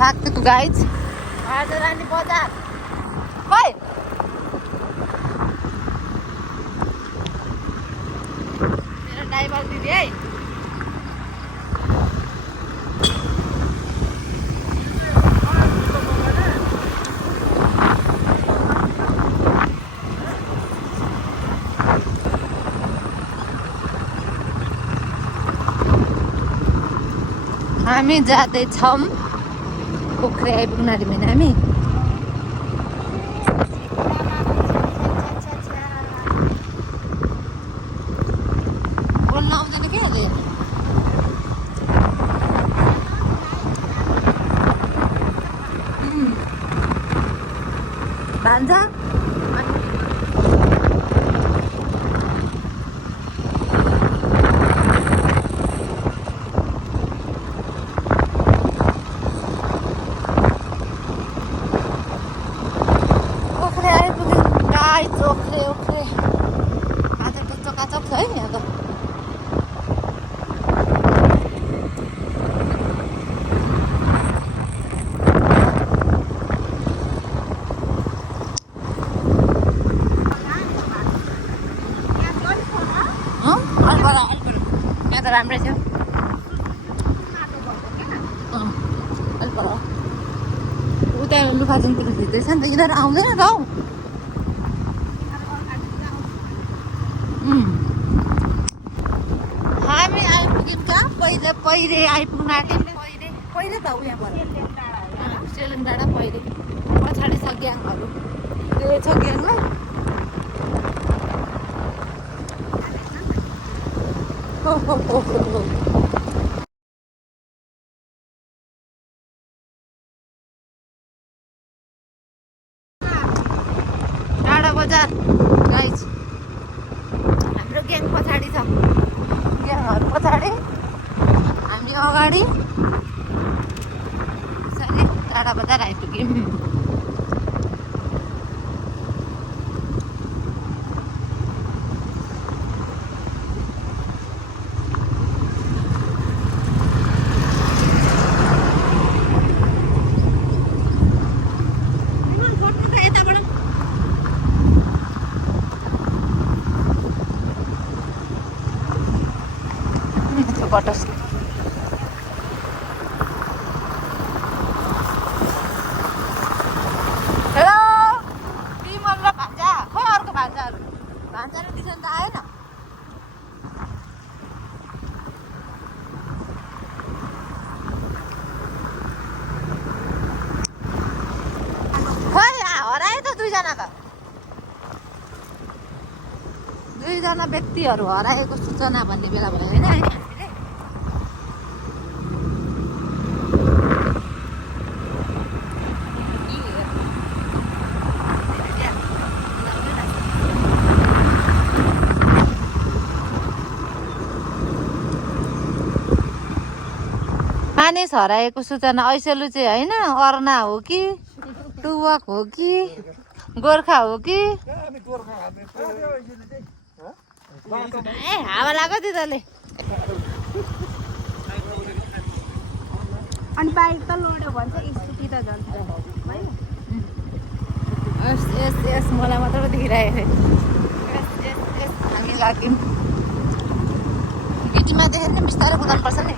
लाग्थ्यो गाइज रानी बजार खै मेरो ड्राइभर दिदी है हामी जाँदैछौँ पोखरी आइपुग्न आँट्यौँ हामी बोल्न आउँदैन के अहिले भान्जा ओख्रे आज त चकाचक छ है यहाँ त यहाँ त राम्रै थियो अलिक पर उता लुफाजुङतिर खिच्दैछ नि त यिनीहरू आउँदैन त हौ हामी आइपुग्यौँ कहाँ पहिले आइपुग्न आँट्यौँ पहिले त हो यहाँबाट सेलुङ डाँडा पहिले पछाडि छ ग्याङहरू त्यो छ ग्याङ डाँडा बजार गाइज हाम्रो ग्याङ पछाडि छ ग्याङहरू पछाडि हामी अगाडि सरी डाँडा बजार आइपुग्यौँ बटस हेलो विमल र भान्जा खै अर्को भान्जाहरू भान्जा र दिसन त आएन खै हरायो त दुईजना व्यक्तिहरू हराएको सूचना भन्ने बेला भयो होइन मानिस हराएको सूचना ऐसेलु चाहिँ होइन अर्ना हो कि टुवक हो कि गोर्खा हो कि ए हावा लाग्यो तिनीहरूले अनि बाइक त लोड्यो भन्छ स्कुटी त झन् यस मलाई मात्र देखिरहेको हामी लाग्यौँ गिटीमा देखेर नि बिस्तारै कुदाउनुपर्छ नि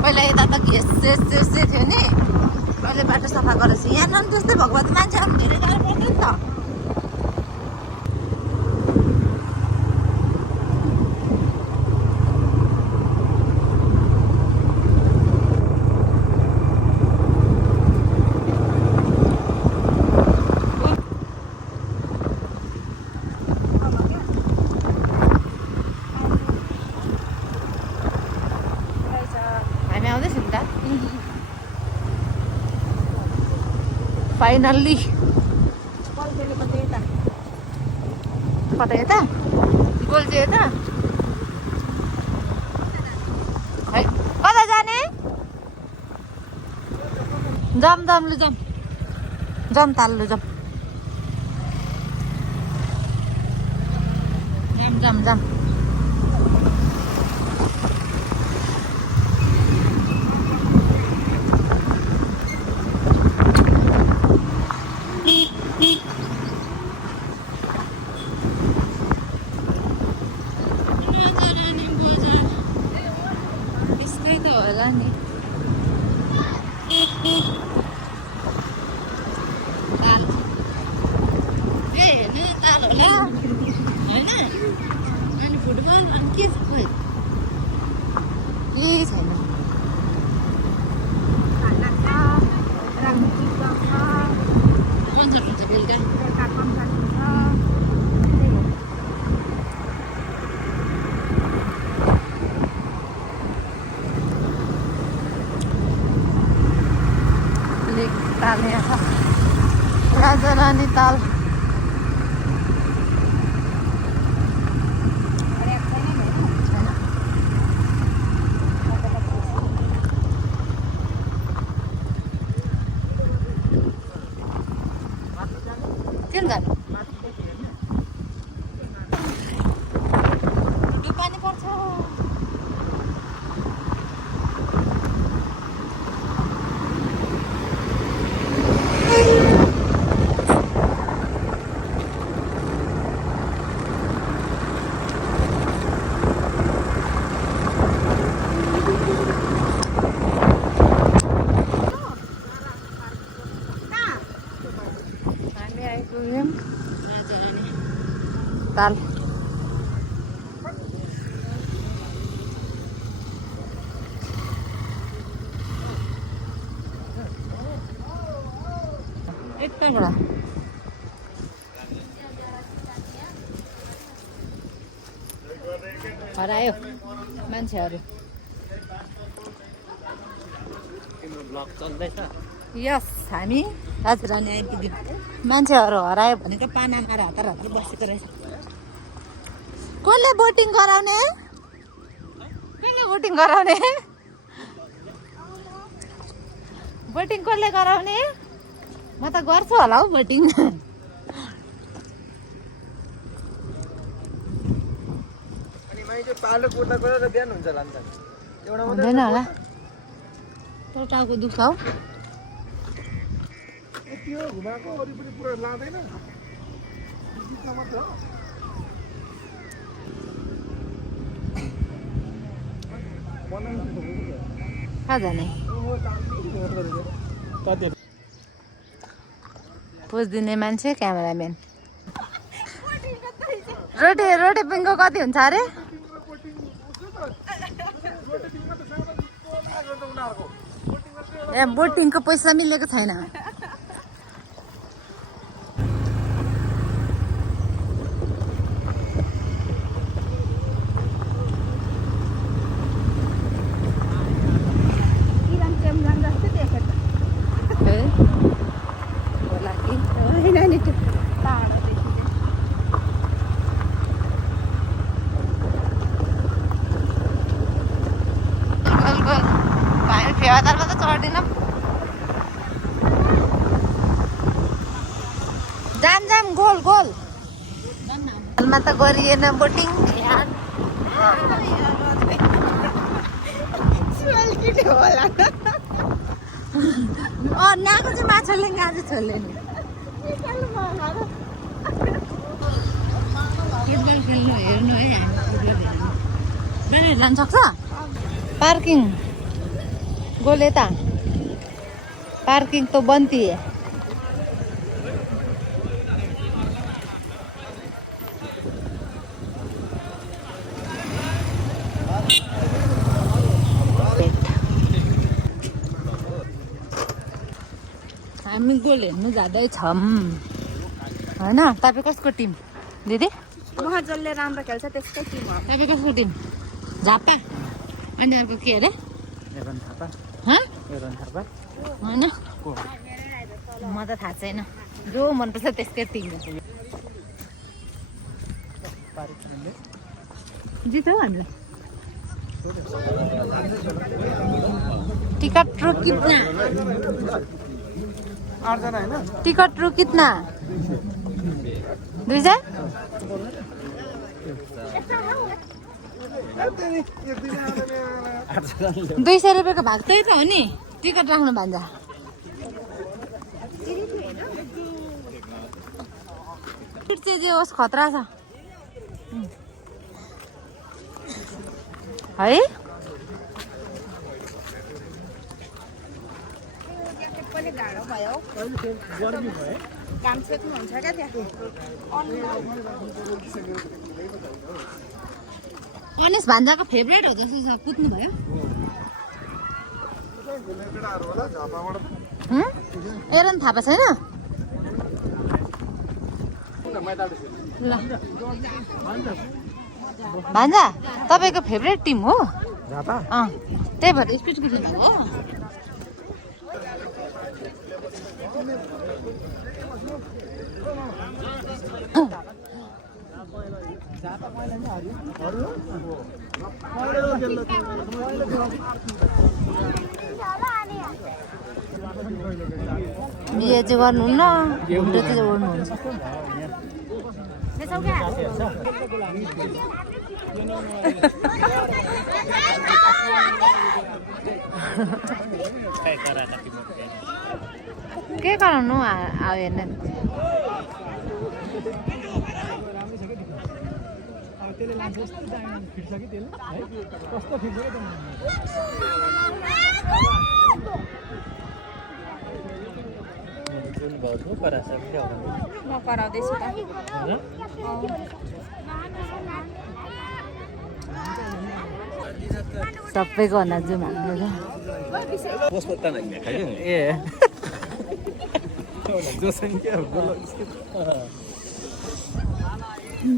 पहिला यता त घेस्से थियो नि अहिले बाटो सफा गरेछ यहाँ पनि त्यस्तै भएको भए त मान्छेहरू धेरै गाह्रो पर्दैन नि त फाइनल्ली कता यता गोल्जे यता है कता जाने जाम लु जाम जाऊँ ताल्लो जाऊँ जाऊँ जाऊँ त्यसकै त होला नि ताल ए हेर्नु ताल होला होइन अनि फुटबल अनि के छ खोइ केही छैन कन्सर्ट हुन्छ बेलुका ताल यहाँ छ राजा रानी ताल किन जानु पानी पर्छ ताल एकैवटा हरायो मान्छेहरू यस हामी राजरानी आइपुग्यौँ मान्छेहरू हरायो भनेको पानामा हतार हतार बसेको रहेछ कसले बोटिङ गराउने कसले बोटिङ गराउने बोटिङ कसले गराउने म त गर्छु होला हौ बोटिङ हुँदैन होला तर टाउको दुख्छ हौ कहाँ जाने पोज दिने मान्छे क्यामेराम्यान रोटे पिङको कति हुन्छ अरे बोटिङको पैसा मिलेको छैन फेवातारमा त चढ्दिनँ जाम गोल गोल हालमा त गरिएन बोटिङ नाको चाहिँ माछाले आज छोड्ले नि फुटबल खेल्नु हेर्नु है हामी बिहान जान सक्छ पार्किङ गोले ता पार्किंग तो बनती है हामी गोल हेर्नु जाँदैछौँ हैन तपाईं कसको टिम दिदी म जसले राम्रो खेल्छ त्यसकै टिम हो तपाईं कसको टिम झापा अनि अर्को के अरे एरन थापा हैन म त थाहा छैन जो मन पर्छ त्यसकै टिम जित्यो हामीलाई टिकट रोकिन्छ आठजना होइन टिकट रु कितना 200 200 रुपियाँको भाग त्यही त हो नि टिकट राख्नु भन्छ सीट चाहिँ जे होस् खतरा छ है पनि गाह्रो भयो काम सेक्नुहुन्छ क्या त्यहाँ अनिस भान्जाको फेभरेट हो जस्तो छ कुद्नु भयो एरन थाहा छैन ल भान्जा तपाईँको फेभरेट टिम हो त्यही भएर स्पिड कुद्नु हो बिहे चाहिँ गर्नुहुन्न घुम्रे चाहिँ ओर्नुहुन्छ के गराउनु आयो हेर्ने म कराउँदैछु त सबैको भन्दा जुम हाम्रो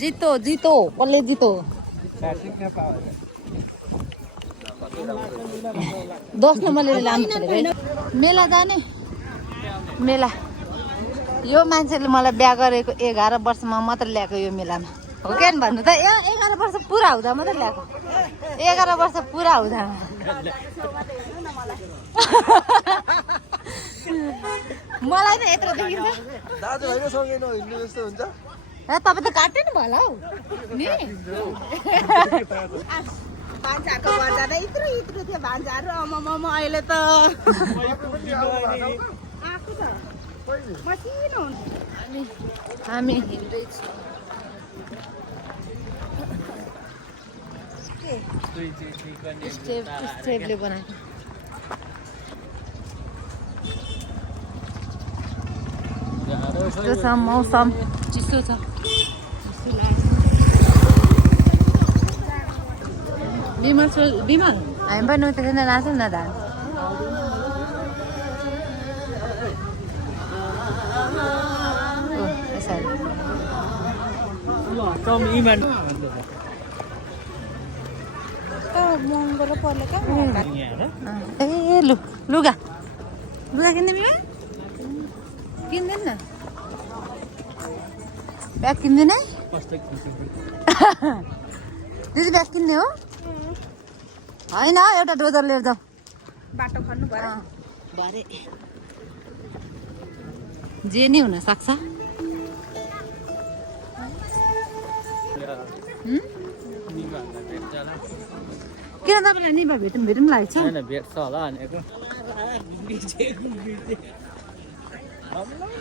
जितो जितो कसले जितो 10 नम्बरले लानु छोडेको मेला जाने मेला यो मान्छेले मलाई बिहा गरेको 11 वर्षमा मात्र ल्याएको यो मेलामा हो क्या भन्नु त 11 वर्ष पुरा हुँदा मात्र ल्याएको 11 वर्ष पुरा हुँदा मलाई त यत्रो देखिन्छ दाजुभाइसँग हिँड्नु जस्तो हुन्छ तपाईँ त काट्नु नि भयो हौ नि भान्जाको बजार यत्रो यत्रो थियो भान्जाहरू आमा अहिले त आएको त मसिनो हुन्छ हामी हिँड्दैछौँ स्टेपले बनाएको यस्तो छ मौसम चिसो छ बिमल बिमल हामी पनि उता किन नाच्छौँ न धान महँगो र पर्ले क्या ए लु लुगा लुगा किन्ने बिमा किन्दैन न ब्याग किन्दैन दिदी ब्याग किन्ने हो होइन एउटा डोजर लिएर जाऊ बाटो खन्नु पर्यो भरे जे नि हुन सक्छ किन तपाईँलाई निभा भेटौँ लागेको छ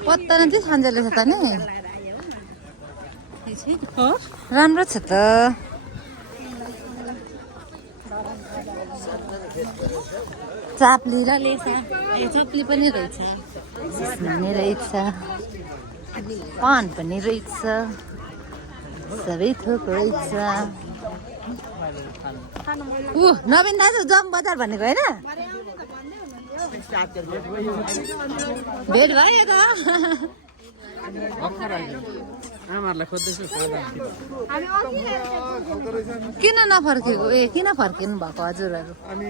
पत्ता नै सन्जेले छ त नि राम्रो छ त चाप्ली र लेसा चप्ली पनि रहेछ पनि रहेछ पान पनि रहेछ सबै थोक रहेछ नवीन दाजु जम बजार भनेको होइन भेट भयो त किन नफर्केको किन फर्किनु भएको हजुरहरू हामी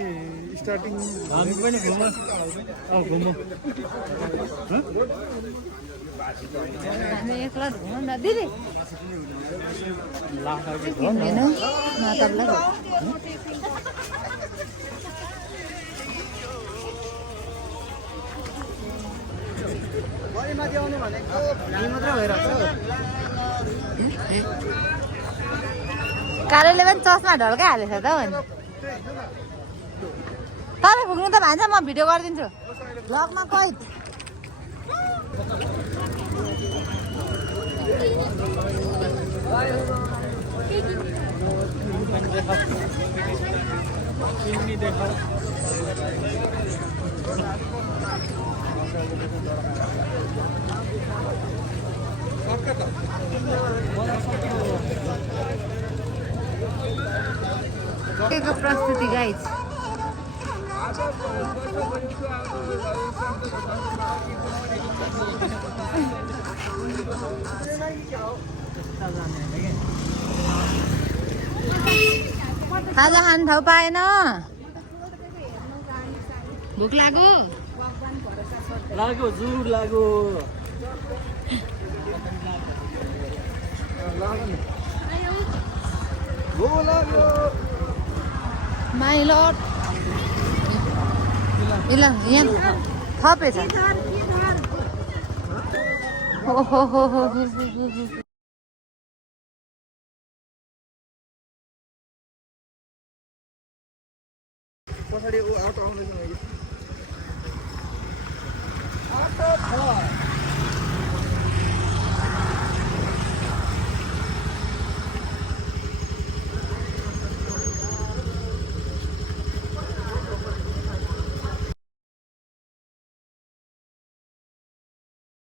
एक्लै घुमौँ न दिदी कालोले पनि चस्मा ढल्कै हालेछ त हो नि तपाईँ पुग्नु त भान्सा म भिडियो गरिदिन्छु भ्लगमा कैद केको प्रस्तुति गाइज खाजा खानु ठाउँ पाएन भोक लाग्यो लाग्यो जुर लाग्यो माइ लर्ड ल यहाँ थपेछ पछाडि आउट आउँदैछ